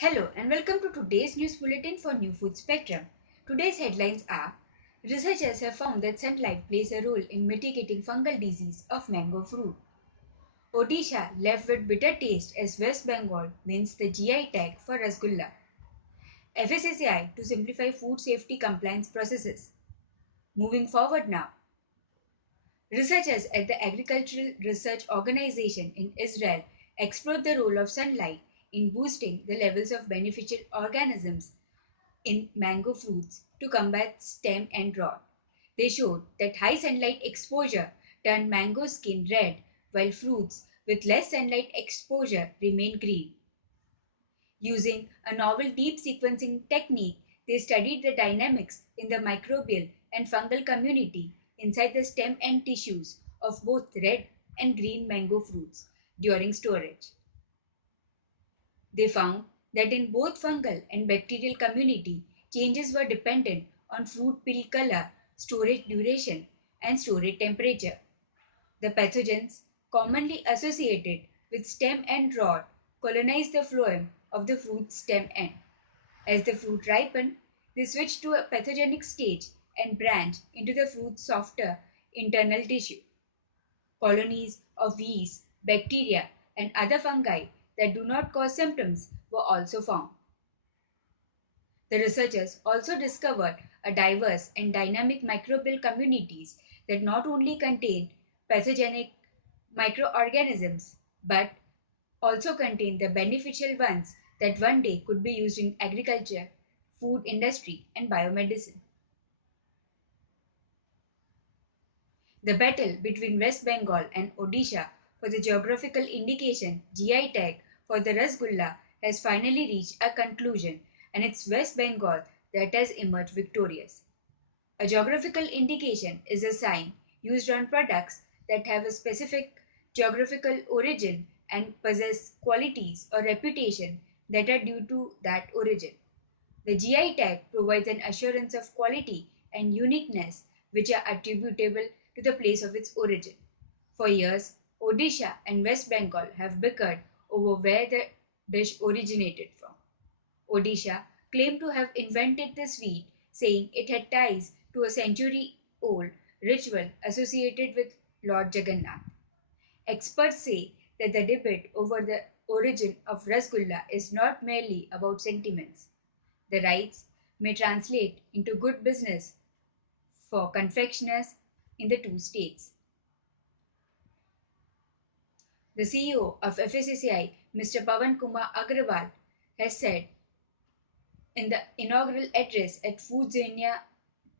Hello and welcome to today's news bulletin for New Food Spectrum. Today's headlines are: researchers have found that sunlight plays a role in mitigating fungal disease of mango fruit. Odisha left with bitter taste as West Bengal wins the GI tag for Rasgulla. FSSAI to simplify food safety compliance processes. Moving forward now, researchers at the Agricultural Research Organization in Israel explored the role of sunlight in boosting the levels of beneficial organisms in mango fruits to combat stem and rot. They showed that high sunlight exposure turned mango skin red, while fruits with less sunlight exposure remain green. Using a novel deep sequencing technique, they studied the dynamics in the microbial and fungal community inside the stem and tissues of both red and green mango fruits during storage. They found that in both fungal and bacterial community, changes were dependent on fruit peel color, storage duration, and storage temperature. The pathogens commonly associated with stem and rot colonize the phloem of the fruit stem end. As the fruit ripen, they switch to a pathogenic stage and branch into the fruit's softer internal tissue. Colonies of yeast, bacteria, and other fungi that do not cause symptoms were also found. The researchers also discovered a diverse and dynamic microbial communities that not only contain pathogenic microorganisms but also contain the beneficial ones that one day could be used in agriculture, food industry, and biomedicine. The battle between West Bengal and Odisha for the geographical indication GI tag for the Rasgulla has finally reached a conclusion, and it's West Bengal that has emerged victorious. A geographical indication is a sign used on products that have a specific geographical origin and possess qualities or reputation that are due to that origin. The GI tag provides an assurance of quality and uniqueness which are attributable to the place of its origin. For years, Odisha and West Bengal have bickered over where the dish originated from. Odisha claimed to have invented the sweet, saying it had ties to a century old ritual associated with Lord Jagannath. Experts say that the debate over the origin of Rasgulla is not merely about sentiments. The rights may translate into good business for confectioners in the two states. The CEO of FSSAI, Mr. Pawan Kumar Agrawal, has said in the inaugural address at Foodzania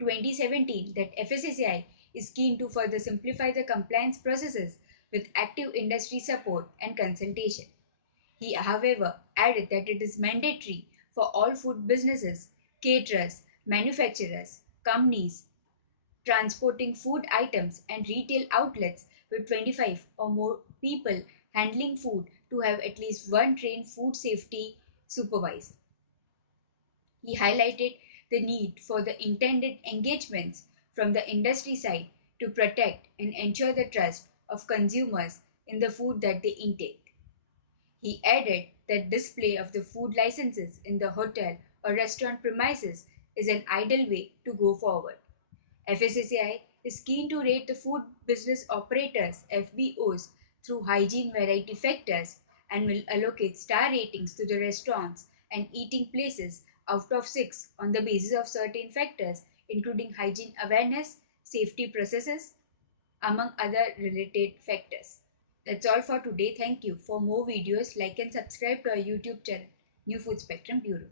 2017 that FSSAI is keen to further simplify the compliance processes with active industry support and consultation. He, however, added that it is mandatory for all food businesses, caterers, manufacturers, companies transporting food items, and retail outlets with 25 or more people handling food to have at least one trained food safety supervisor. He highlighted the need for the intended engagements from the industry side to protect and ensure the trust of consumers in the food that they intake. He added that display of the food licenses in the hotel or restaurant premises is an ideal way to go forward. FSSAI is keen to rate the food business operators FBOs through hygiene variety factors and will allocate star ratings to the restaurants and eating places out of 6 on the basis of certain factors including hygiene awareness, safety processes, among other related factors. That's all for today. Thank you. For more videos, like and subscribe to our YouTube channel, New Food Spectrum Bureau.